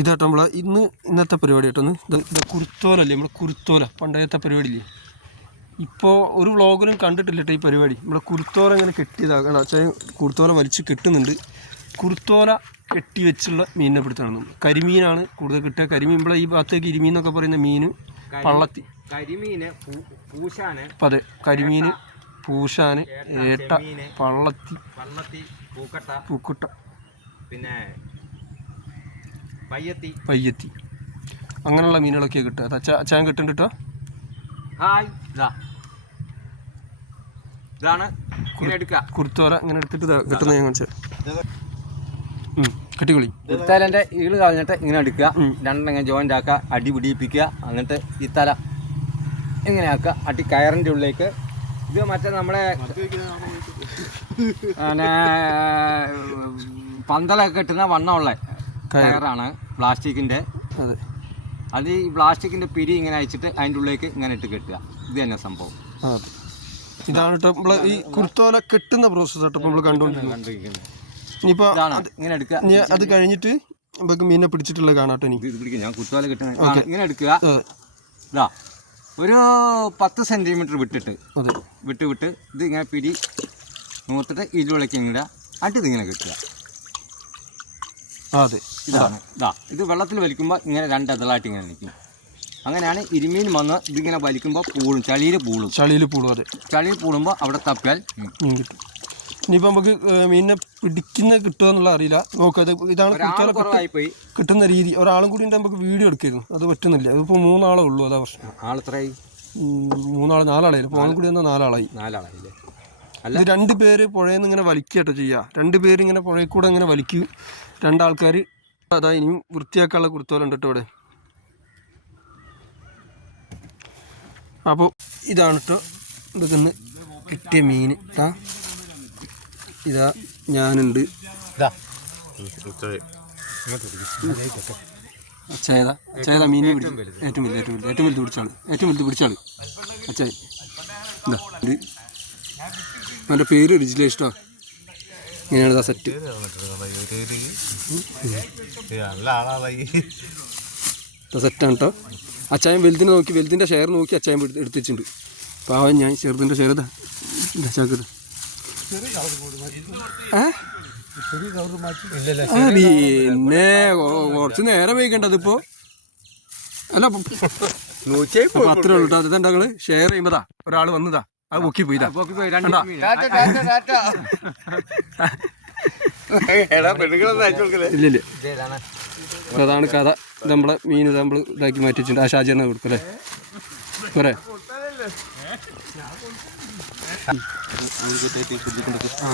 ഇതാട്ടോ നമ്മളെ ഇന്നത്തെ പരിപാടി കേട്ടോ. ഇത് കുരുത്തോലല്ലേ, നമ്മളെ കുരുത്തോല പണ്ടത്തെ പരിപാടിയില്ലേ. ഇപ്പോൾ ഒരു വ്ളോഗിലും കണ്ടിട്ടില്ല കേട്ടോ ഈ പരിപാടി. നമ്മളെ കുരുത്തോല ഇങ്ങനെ കെട്ടിയതാക്കണം. അച്ഛൻ കുരുത്തോല വലിച്ച് കെട്ടുന്നുണ്ട്. കുരുത്തോല കെട്ടി വെച്ചുള്ള മീനിനെ പിടുത്താണ്. കരിമീനാണ് കൂടുതൽ കിട്ടുക. കരിമീൻ ഇവിടെ ഈ ഭാഗത്തേക്ക് ഇരുമീൻ എന്നൊക്കെ പറയുന്ന മീൻ പള്ളത്തി, കരിമീന്, അതെ കരിമീന്, പൂശാന്, ഏട്ട, പള്ളത്തി, പൂക്കുട്ട, പിന്നെ പയ്യത്തി അങ്ങനെയുള്ള മീനുകളൊക്കെ കിട്ടുക. അത് അച്ഛൻ കിട്ടുന്നുണ്ട് കേട്ടോ. കുരുത്തോല ഇങ്ങനെ എടുത്തിട്ട് കിട്ടുന്ന ഞാൻ കാണിച്ചത്. കെട്ടിക്കുളി ഇത്തലൻ്റെ ഈള് കളഞ്ഞിട്ട് ഇങ്ങനെ എടുക്കുക, രണ്ടെണ്ണം ജോയിൻ്റ് ആക്കുക, അടി പിടിപ്പിക്കുക. എന്നിട്ട് ഈ തല ഇങ്ങനെ ആക്കുക, അടി കയറിൻ്റെ ഉള്ളിലേക്ക്. ഇത് മറ്റേ നമ്മുടെ പിന്നെ പന്തലൊക്കെ കിട്ടുന്ന വണ്ണമുള്ള കയറാണ്, പ്ലാസ്റ്റിക്കിൻ്റെ. അത് ഈ പ്ലാസ്റ്റിക്കിൻ്റെ പിരി ഇങ്ങനെ അയച്ചിട്ട് അതിൻ്റെ ഉള്ളിലേക്ക് ഇങ്ങനെ ഇട്ട് കെട്ടുക. ഇത് തന്നെ സംഭവം. ഇതാണ് കേട്ടോ നമ്മൾ ഈ കുരുത്തോല കെട്ടുന്ന പ്രോസസ്സ് കേട്ടോ നമ്മൾ കണ്ടുകൊണ്ടിരിക്കുന്നത്. ഇനിയിപ്പോൾ ഇങ്ങനെ എടുക്കുക. അത് കഴിഞ്ഞിട്ട് നമുക്ക് മീനെ പിടിച്ചിട്ടുള്ളത് കാണാട്ടോ. എനിക്ക് ഇത് പിടിക്കുക, ഞാൻ കുരുത്തോല കെട്ടുന്ന ഇങ്ങനെ എടുക്കുക. ഇതാ ഒരു 10 സെൻറ്റിമീറ്റർ വിട്ടിട്ട് വിട്ട് ഇത് ഇങ്ങനെ പിരി നോത്തിട്ട് ഇരുവിളക്ക് ഇങ്ങനെ അടി ഇതിങ്ങനെ കിട്ടുക. അതെ ഇതാണ്. ഇത് വെള്ളത്തിൽ വലിക്കുമ്പോൾ ഇങ്ങനെ 2 ഇതളായിട്ട് ഇങ്ങനെ നിൽക്കും. അങ്ങനെയാണ് ഇരുമീൻ വന്ന് ഇതിങ്ങനെ വലിക്കുമ്പോൾ പൂളും, ചളിയിൽ പൂളും. അതെ ചളിയിൽ പൂളുമ്പോൾ അവിടെ തപ്പിയാൽ മീൻ കിട്ടും. ഇനിയിപ്പോൾ നമുക്ക് മീനിനെ പിടിക്കുന്ന കിട്ടുക എന്നുള്ള അറിയില്ല. നോക്കാം, ഇതാണ് കുറവായിപ്പോയി കിട്ടുന്ന രീതി. ഒരാളും കൂടി നമുക്ക് വീഡിയോ എടുക്കായിരുന്നു, അത് പറ്റുന്നില്ല. അതിപ്പോൾ 3 ആളേ ഉള്ളൂ. അതാ പ്രശ്നം. ആളെത്രയായി? 3 ആൾ 4 ആളായി. ഫോണും കൂടി വന്നാൽ 4 ആളായി. ഇത് 2 പേര് പുഴയിൽ നിന്ന് ഇങ്ങനെ വലിക്കട്ടോ ചെയ്യുക. 2 പേര് ഇങ്ങനെ പുഴയിൽ കൂടെ ഇങ്ങനെ വലിക്കും. 2 ആൾക്കാർ. അതാ ഇനിയും വൃത്തിയാക്കാനുള്ള കുരുത്തോലുണ്ട് കേട്ടോ ഇവിടെ. അപ്പോൾ ഇതാണ് കേട്ടോ ഇതൊക്കെ ഒന്ന് കിട്ടിയ മീൻ. ഇതാ ഞാനുണ്ട്. അച്ഛാ മീനെ പിടിച്ചു. ഏറ്റവും വലുത് പിടിച്ചാള് അച്ഛാ. ഇതാ ഇത് എൻ്റെ പേര് റിജിലേഷ്ടാ. ഇങ്ങനെയാണ് സെറ്റ്. സെറ്റാണ് കേട്ടോ. അച്ചായൻ വലുതിനെ നോക്കി, വലുതിൻ്റെ ഷെയർ നോക്കി അച്ചായൻ എടുത്ത് വെച്ചിട്ടുണ്ട്. പാവൻ ഞാൻ ചെറുതിൻ്റെ ഷെയർ ഇതാ ചാക്കത്. പിന്നെ കുറച്ച് നേരം വൈകണ്ടത് ഇപ്പോൾ. അല്ല അത്രേ ഉള്ളൂ കേട്ടോ. അതെന്താ നിങ്ങൾ ഷെയർ ചെയ്യുമ്പോതാ ഒരാൾ വന്നതാ, അത് പൊക്കി പോയിതാ. ഇല്ല അതാണ് കഥ. നമ്മളെ മീൻ നമ്മൾ ഇതാക്കി മാറ്റി വെച്ചിട്ടുണ്ട്. ആ ഷാജി തന്നെ കൊടുക്കും അല്ലേ കുറേ. ആ